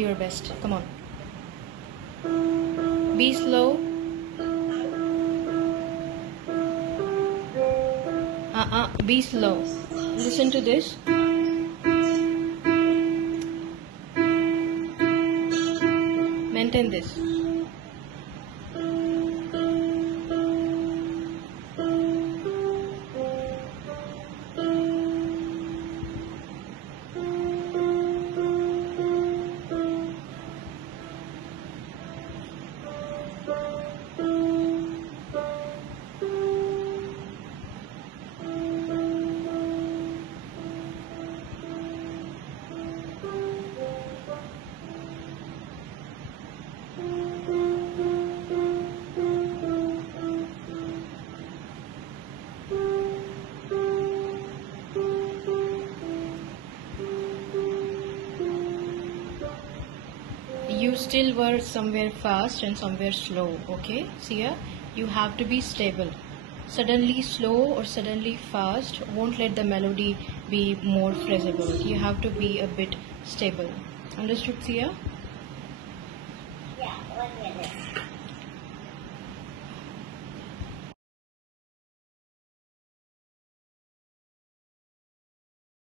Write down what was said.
Do your best. Come on. Be slow. Be slow. Listen to this. Maintain this. You still were somewhere fast and somewhere slow, okay? Kiya, you have to be stable. Suddenly slow or suddenly fast won't let the melody be more phrasable. You have to be a bit stable. Understood, Kiya? Yeah, 1 minute.